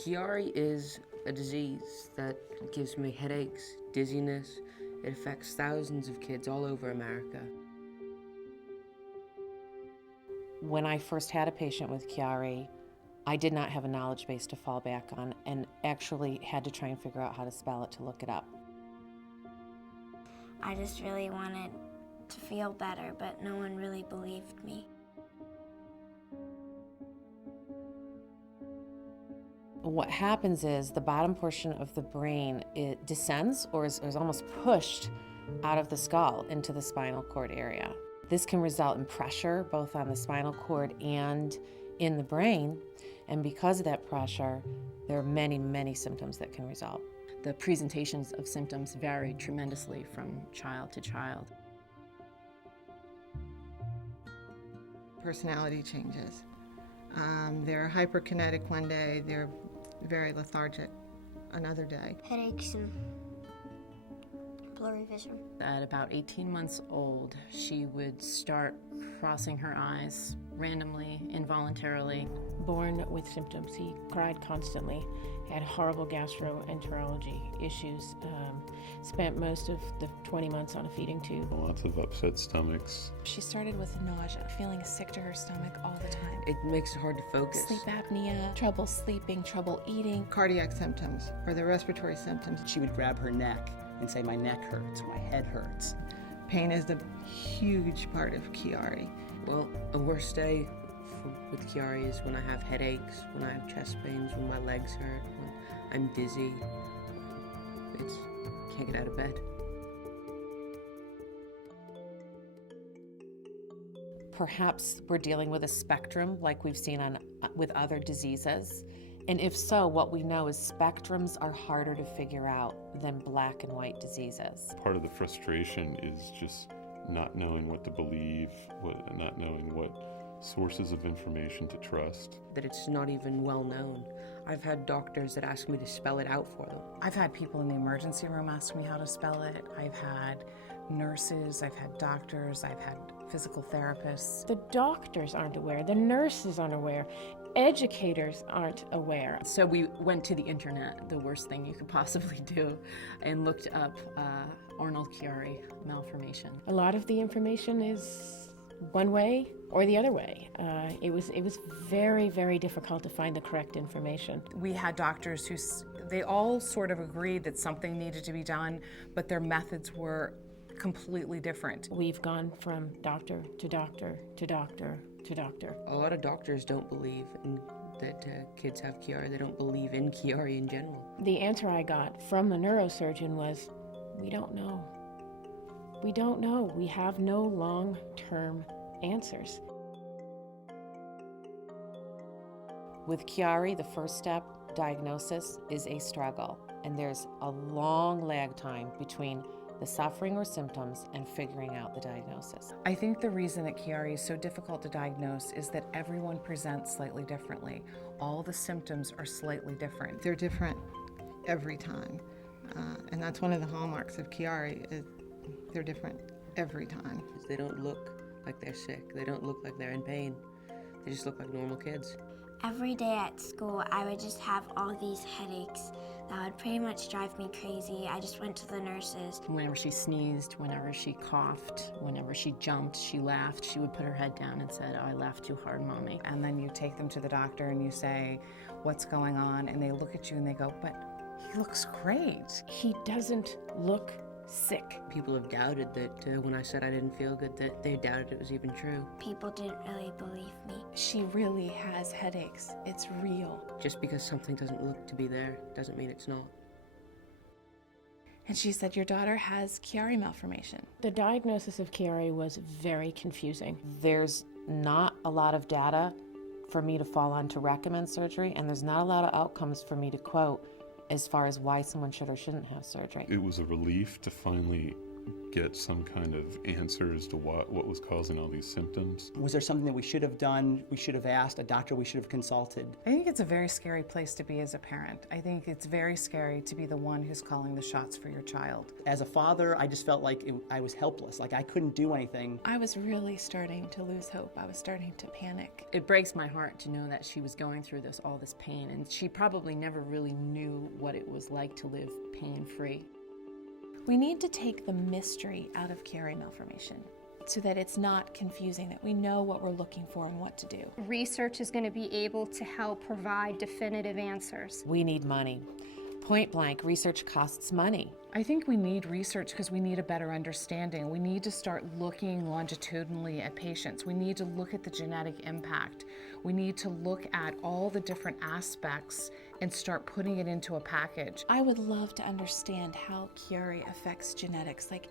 Chiari is a disease that gives me headaches, dizziness. It affects thousands of kids all over America. When I first had a patient with Chiari, I did not have a knowledge base to fall back on and actually had to try and figure out how to spell it to look it up. I just really wanted to feel better, but no one really believed me. What happens is the bottom portion of the brain, it descends or is almost pushed out of the skull into the spinal cord area. This can result in pressure both on the spinal cord and in the brain, and because of that pressure, there are many, many symptoms that can result. The presentations of symptoms vary tremendously from child to child. Personality changes. They're hyperkinetic one day, they're very lethargic another day. Headaches and blurry vision. At about 18 months old, she would start crossing her eyes randomly, involuntarily. Born with symptoms. He cried constantly, had horrible gastroenterology issues, spent most of the 20 months on a feeding tube. Lots of upset stomachs. She started with nausea, feeling sick to her stomach all the time. It makes it hard to focus. Sleep apnea, trouble sleeping, trouble eating. Cardiac symptoms or the respiratory symptoms. She would grab her neck and say, "My neck hurts, my head hurts." Pain is a huge part of Chiari. Well, a worst day with Chiari is when I have headaches, when I have chest pains, when my legs hurt, when I'm dizzy. Can't get out of bed. Perhaps we're dealing with a spectrum like we've seen with other diseases. And if so, what we know is spectrums are harder to figure out than black and white diseases. Part of the frustration is just not knowing what to believe, not knowing what sources of information to trust. That it's not even well known. I've had doctors that ask me to spell it out for them. I've had people in the emergency room ask me how to spell it. I've had nurses, I've had doctors, I've had physical therapists. The doctors aren't aware, the nurses aren't aware, educators aren't aware. So we went to the internet, the worst thing you could possibly do, and looked up Arnold-Chiari malformation. A lot of the information is one way or the other way. It was very, very difficult to find the correct information. We had doctors who, they all sort of agreed that something needed to be done, but their methods were completely different. We've gone from doctor to doctor to doctor to doctor. A lot of doctors don't believe that kids have Chiari. They don't believe in Chiari in general. The answer I got from the neurosurgeon was, we don't know. We don't know. We have no long-term answers. With Chiari, the first step, diagnosis, is a struggle, and there's a long lag time between the suffering or symptoms and figuring out the diagnosis. I think the reason that Chiari is so difficult to diagnose is that everyone presents slightly differently. All the symptoms are slightly different. They're different every time. And that's one of the hallmarks of Chiari, is they're different every time. They don't look like they're sick. They don't look like they're in pain. They just look like normal kids. Every day at school, I would just have all these headaches that would pretty much drive me crazy. I just went to the nurses. Whenever she sneezed, whenever she coughed, whenever she jumped, she laughed, she would put her head down and said, "Oh, I laughed too hard, Mommy." And then you take them to the doctor and you say, "What's going on?" And they look at you and they go, "But he looks great." He doesn't look sick. People have doubted that when I said I didn't feel good, that they doubted it was even true. People didn't really believe me. She really has headaches. It's real. Just because something doesn't look to be there doesn't mean it's not. And she said, "Your daughter has Chiari malformation." The diagnosis of Chiari was very confusing. There's not a lot of data for me to fall on to recommend surgery, and there's not a lot of outcomes for me to quote as far as why someone should or shouldn't have surgery. It was a relief to finally get some kind of answer as to what was causing all these symptoms. Was there something that we should have done, we should have asked, a doctor we should have consulted? I think it's a very scary place to be as a parent. I think it's very scary to be the one who's calling the shots for your child. As a father, I just felt like I was helpless, like I couldn't do anything. I was really starting to lose hope. I was starting to panic. It breaks my heart to know that she was going through all this pain, and she probably never really knew what it was like to live pain-free. We need to take the mystery out of Chiari malformation so that it's not confusing, that we know what we're looking for and what to do. Research is going to be able to help provide definitive answers. We need money. Point blank, research costs money. I think we need research because we need a better understanding. We need to start looking longitudinally at patients. We need to look at the genetic impact. We need to look at all the different aspects and start putting it into a package. I would love to understand how Chiari affects genetics. Like,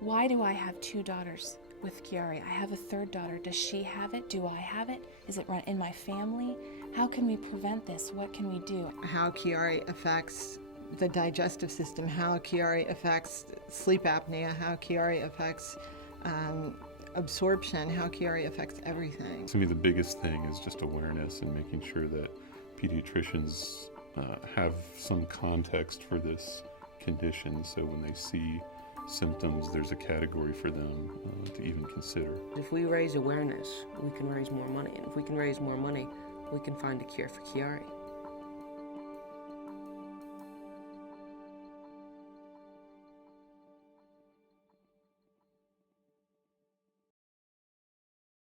why do I have 2 daughters with Chiari? I have a 3rd daughter. Does she have it? Do I have it? Is it run in my family? How can we prevent this? What can we do? How Chiari affects the digestive system, how Chiari affects sleep apnea, how Chiari affects absorption, how Chiari affects everything. To me, the biggest thing is just awareness and making sure that pediatricians have some context for this condition, so when they see symptoms, there's a category for them to even consider. If we raise awareness, we can raise more money, and if we can raise more money, we can find a cure for Chiari.